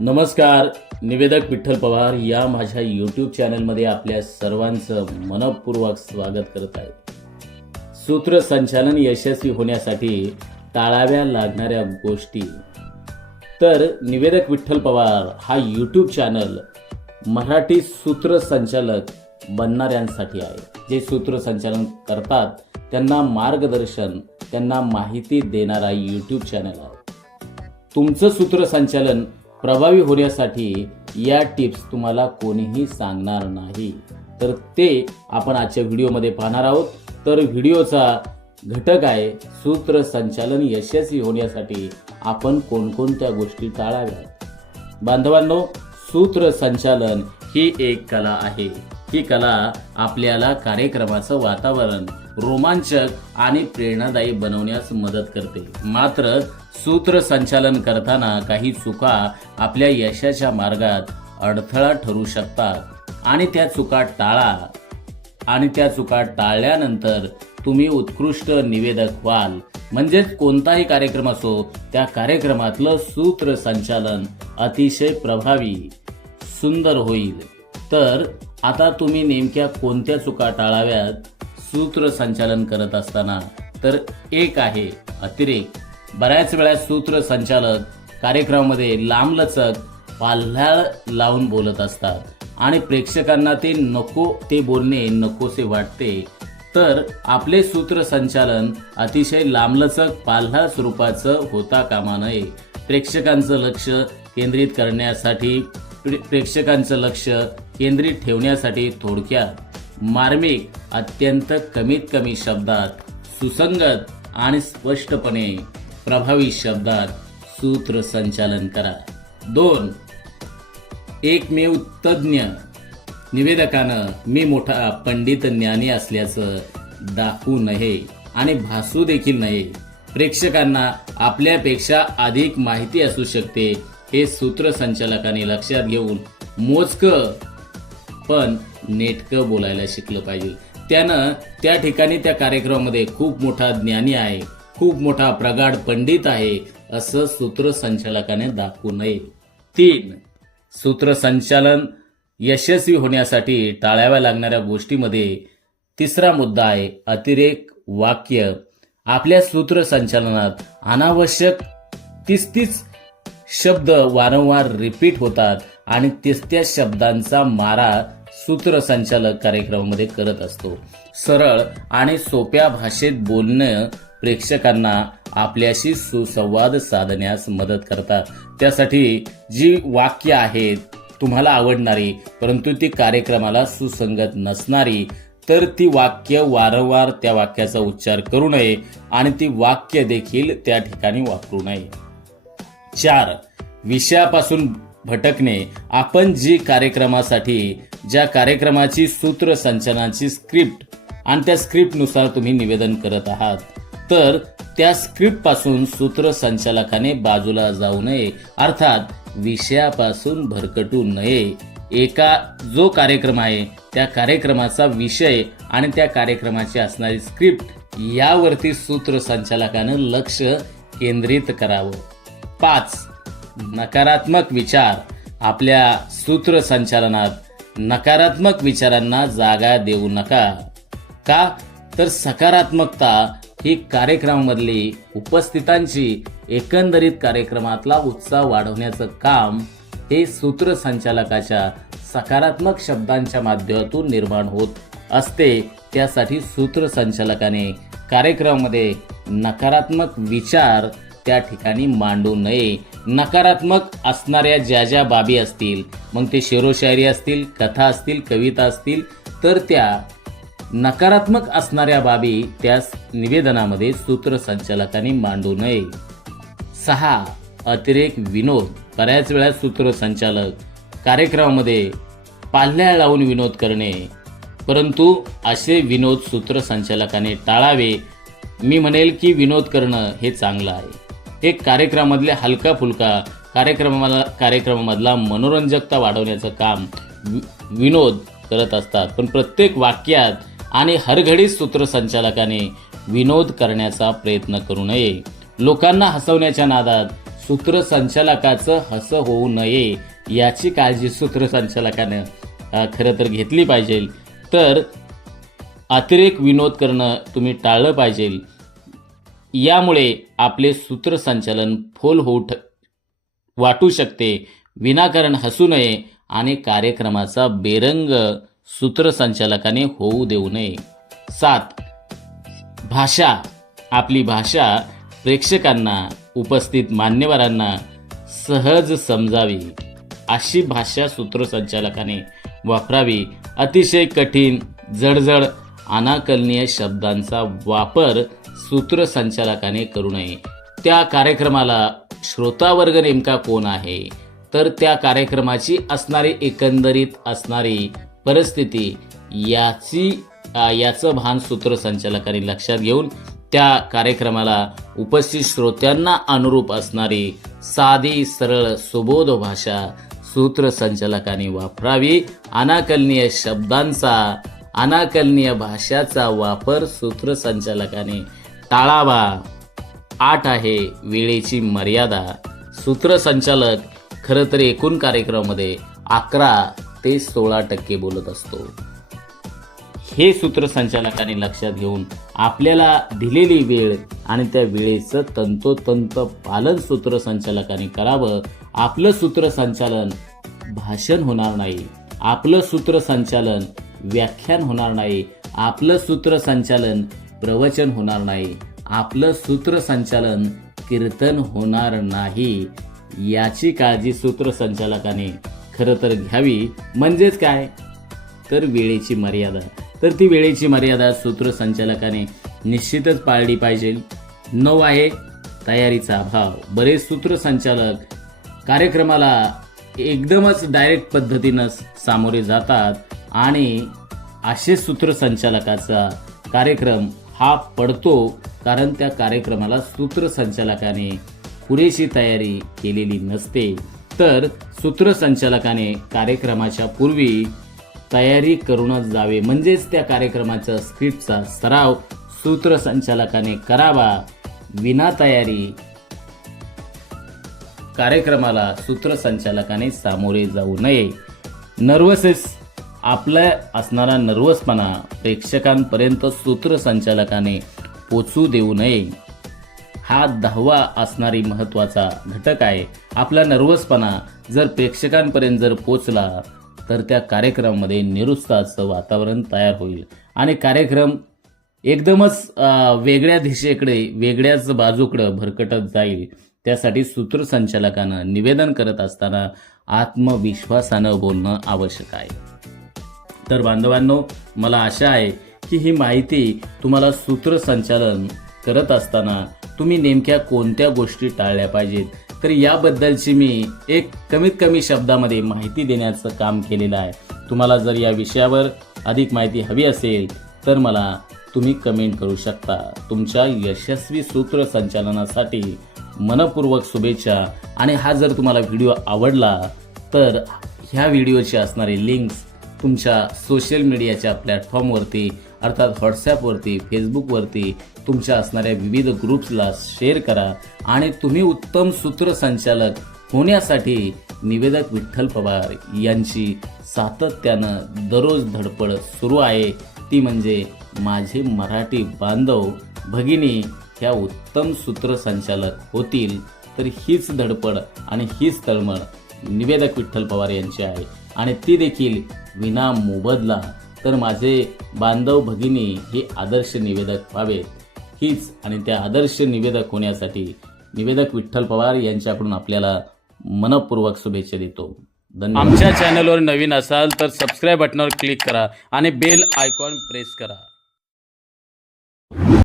नमस्कार. निवेदक विठ्ठल पवार या माझ्या यूट्यूब चॅनलमध्ये आपल्या सर्वांचं मनपूर्वक स्वागत करत आहे. सूत्रसंचालन यशस्वी होण्यासाठी टाळाव्या लागणाऱ्या गोष्टी. तर निवेदक विठ्ठल पवार हा यूट्यूब चॅनल मराठी सूत्रसंचालक बनणाऱ्यांसाठी आहे. जे सूत्रसंचालन करतात त्यांना मार्गदर्शन, त्यांना माहिती देणारा यूट्यूब चॅनल आहे. तुमचं सूत्रसंचालन प्रभावी होण्यासाठी या टिप्स तुम्हाला कोणीही सांगणार नाही, तर ते आपण आजच्या व्हिडिओमध्ये पाहणार आहोत. तर व्हिडिओचा घटक आहे सूत्रसंचालन यशस्वी होण्यासाठी आपण कोणकोणत्या गोष्टी टाळाव्यात. बांधवांनो, सूत्रसंचालन ही एक कला आहे. ही कला आपल्याला कार्यक्रमाचं वातावरण रोमांचक आणि प्रेरणादायी बनवण्यास मदत करते. मात्र सूत्रसंचालन करताना काही चुका आपल्या यशाच्या मार्गात अडथळा ठरू शकतात आणि त्या चुका टाळा. आणि त्या चुका टाळल्यानंतर तुम्ही उत्कृष्ट निवेदक व्हाल. म्हणजेच कोणताही कार्यक्रम असो, त्या कार्यक्रमातलं सूत्रसंचालन अतिशय प्रभावी, सुंदर होईल. तर आता तुम्ही नेमक्या कोणत्या चुका टाळाव्यात सूत्रसंचालन करत असताना? तर एक आहे अतिरेक. बऱ्याच वेळा सूत्रसंचालक कार्यक्रमामध्ये लांबलचक, पाल्हाळ लावून बोलत असतात आणि प्रेक्षकांना ते बोलणे नकोसे वाटते. तर आपले सूत्रसंचालन अतिशय लांबलचक, पाल्हाळ स्वरूपाचं होता कामा नये. प्रेक्षकांचं लक्ष केंद्रित ठेवण्यासाठी थोडक्यात, मार्मिक, अत्यंत कमीत कमी शब्दात, सुसंगत आणि स्पष्टपणे प्रभावी शब्दात सूत्रसंचालन करा. 2. एकमेव तज्ञ निवेदकानं मी मोठा पंडित ज्ञानी असल्याचं दाखवू नये आणि भासू देखील नये. प्रेक्षकांना आपल्यापेक्षा अधिक माहिती असू शकते हे सूत्रसंचालकाने लक्षात घेऊन मोजकं पण नेटकं बोलायला शिकलं पाहिजे. त्यानं त्या ठिकाणी त्या कार्यक्रमामध्ये खूप मोठा ज्ञानी आहे, खूप मोठा प्रगाढ पंडित आहे असं सूत्रसंचालकाने दाखवू नये. 3. सूत्रसंचालन यशस्वी होण्यासाठी टाळाव्या लागणाऱ्या गोष्टीमध्ये तिसरा मुद्दा आहे अतिरेक वाक्य. आपल्या सूत्रसंचालनात अनावश्यक 30 शब्द वारंवार रिपीट होतात आणि त्या शब्दांचा मारा सूत्रसंचालक कार्यक्रमामध्ये करत असतो. सरळ आणि सोप्या भाषेत बोलणं प्रेक्षकांना आपल्याशी सुसंवाद साधण्यास मदत करतात. त्यासाठी जी वाक्य आहेत तुम्हाला आवडणारी परंतु ती कार्यक्रमाला सुसंगत नसणारी, तर ती वाक्य वारंवार त्या वाक्याचा उच्चार करू नये आणि ती वाक्य देखील त्या ठिकाणी वापरू नये. 4. विषयापासून भटकणे. आपण ज्या कार्यक्रमाची सूत्रसंचालनाची स्क्रिप्ट आणि त्या स्क्रिप्टनुसार तुम्ही निवेदन करत आहात, तर त्या स्क्रिप्ट पासून सूत्रसंचालकाने बाजूला जाऊ नये, अर्थात विषयापासून भरकटू नये. जो कार्यक्रम आहे त्या कार्यक्रमाचा विषय आणि त्या कार्यक्रमाची असणारी स्क्रिप्ट यावरती सूत्रसंचालकानं लक्ष केंद्रित करावं. 5. नकारात्मक विचार. आपल्या सूत्रसंचालनात नकारात्मक विचारांना जागा देऊ नका. का? तर सकारात्मकता ही कार्यक्रमामधली उपस्थितांची एकंदरीत कार्यक्रमातला उत्साह वाढवण्याचं काम हे सूत्रसंचालकाच्या सकारात्मक शब्दांच्या माध्यमातून निर्माण होत असते. त्यासाठी सूत्रसंचालकाने कार्यक्रमामध्ये नकारात्मक विचार त्या ठिकाणी मांडू नये. नकारात्मक असणाऱ्या ज्या बाबी असतील, मग ते शेरोशायरी असतील, कथा असतील, कविता असतील, तर त्या नकारात्मक असणाऱ्या बाबी त्या निवेदनामध्ये सूत्रसंचालकाने मांडू नये. 6. अतिरेक विनोद. बऱ्याच वेळा सूत्रसंचालक कार्यक्रमामध्ये पाल्हाळ लावून विनोद करणे, परंतु असे विनोद सूत्रसंचालकाने टाळावे. मी म्हणेल की विनोद करणं हे चांगलं आहे. हे कार्यक्रमामधल्या हलका फुलका कार्यक्रमामधला मनोरंजकता वाढवण्याचं काम विनोद करत असतात. पण प्रत्येक वाक्यात आणि हरघडी सूत्रसंचालकाने विनोद करण्याचा प्रयत्न करू नये. लोकांना हसवण्याच्या नादात सूत्रसंचालकाचं हसं होऊ नये याची काळजी सूत्रसंचालकानं खरं तर घेतली पाहिजे. तर अतिरेक विनोद करणं तुम्ही टाळलं पाहिजे. यामुळे आपले सूत्रसंचालन फोल वाटू शकते. विनाकारण हसू नये आणि कार्यक्रमाचा बेरंग सूत्रसंचालकाने होऊ देऊ नये. 7. भाषा. आपली भाषा प्रेक्षकांना, उपस्थित मान्यवरांना सहज समजावी अशी भाषा सूत्रसंचालकाने वापरावी. अतिशय कठीण, जडजड, अनाकलनीय शब्दांचा वापर सूत्रसंचालकाने करू नये. त्या कार्यक्रमाला श्रोतावर्ग नेमका कोण आहे, तर त्या कार्यक्रमाची असणारी एकंदरीत असणारी परिस्थिती याचं भान सूत्रसंचालकाने लक्षात घेऊन त्या कार्यक्रमाला उपस्थित श्रोत्यांना अनुरूप असणारी साधी, सरळ, सुबोध भाषा सूत्रसंचालकाने वापरावी. अनाकलनीय शब्दांचा, अनाकलनीय भाषाचा वापर सूत्रसंचालकाने टाळावा. 8 आहे वेळेची मर्यादा. सूत्रसंचालक खरं तर एकूण कार्यक्रमामध्ये 11 ते 16% बोलत असतो. हे सूत्रसंचालकाने लक्षात घेऊन आपल्याला दिलेली वेळ आणि त्या वेळेचं तंतोतंत पालन सूत्रसंचालकाने करावं. आपलं सूत्रसंचालन भाषण होणार नाही, आपलं सूत्रसंचालन व्याख्यान होणार नाही, आपलं सूत्रसंचालन प्रवचन होणार नाही, आपलं सूत्रसंचालन कीर्तन होणार नाही. याची काळजी सूत्रसंचालकाने खरं तर घ्यावी. म्हणजेच काय, तर वेळेची मर्यादा. तर ती वेळेची मर्यादा सूत्रसंचालकाने निश्चितच पाळली पाहिजे. 9 आहे तयारीचा अभाव. बरेच सूत्रसंचालक कार्यक्रमाला एकदमच डायरेक्ट पद्धतीनं सामोरे जातात आणि असे सूत्रसंचालकाचा कार्यक्रम हा पडतो, कारण त्या कार्यक्रमाला सूत्रसंचालकाने पुरेशी तयारी केलेली नसते. तर सूत्रसंचालकाने कार्यक्रमाच्या पूर्वी तयारी करूनच जावे. म्हणजेच त्या कार्यक्रमाच्या स्क्रिप्टचा सराव सूत्रसंचालकाने करावा. विना तयारी कार्यक्रमाला सूत्रसंचालकाने सामोरे जाऊ नये. नर्वसेस. आपला असणारा नर्वसपणा प्रेक्षकांपर्यंत सूत्रसंचालकाने पोचू देऊ नये. हा 10वा असणारी महत्त्वाचा घटक आहे. आपला नर्वसपणा जर प्रेक्षकांपर्यंत जर पोचला तर त्या कार्यक्रमामध्ये निरुत्साहाचं वातावरण तयार होईल आणि कार्यक्रम एकदमच वेगळ्या दिशेकडे, वेगळ्याच बाजूकडं भरकटत जाईल. त्यासाठी सूत्रसंचालकानं निवेदन करत असताना आत्मविश्वासानं बोलणं आवश्यक आहे. तर बांधवांनो, मला आशा आहे की ही माहिती तुम्हाला सूत्रसंचालन करत असताना तुम्ही नेमक्या कोणत्या गोष्टी टाळल्या पाहिजेत, तर याबद्दलची मी एक कमीत कमी शब्दामध्ये माहिती देण्याचं काम केलेलं आहे. तुम्हाला जर या विषयावर अधिक माहिती हवी असेल तर मला तुम्ही कमेंट करू शकता. तुमच्या यशस्वी सूत्रसंचालनासाठी मनपूर्वक शुभेच्छा. आणि हा जर तुम्हाला व्हिडिओ आवडला तर ह्या व्हिडिओची असणारी लिंक्स तुमच्या सोशल मीडियाच्या प्लॅटफॉर्मवरती, अर्थात व्हॉट्सॲपवरती, फेसबुकवरती तुमच्या असणाऱ्या विविध ग्रुप्सला शेअर करा. आणि तुम्ही उत्तम सूत्रसंचालक होण्यासाठी निवेदक विठ्ठल पवार यांची सातत्यानं दररोज धडपड सुरू आहे. ती म्हणजे माझे मराठी बांधव भगिनी ह्या उत्तम सूत्रसंचालक होतील. तर हीच धडपड आणि हीच तळमळ निवेदक विठ्ठल पवार यांची आहे आणि ती देखील विना मोबदला. तर माझे बांधव भगिनी हे आदर्श निवेदक व्हावेत, हीच आणि त्या आदर्श निवेदक होण्यासाठी निवेदक विठ्ठल पवार यांच्याकडून आपल्याला मनपूर्वक शुभेच्छा देतो. धन्यवाद. आमच्या चॅनलवर नवीन असाल तर सबस्क्राईब बटनावर क्लिक करा आणि बेल आयकॉन प्रेस करा.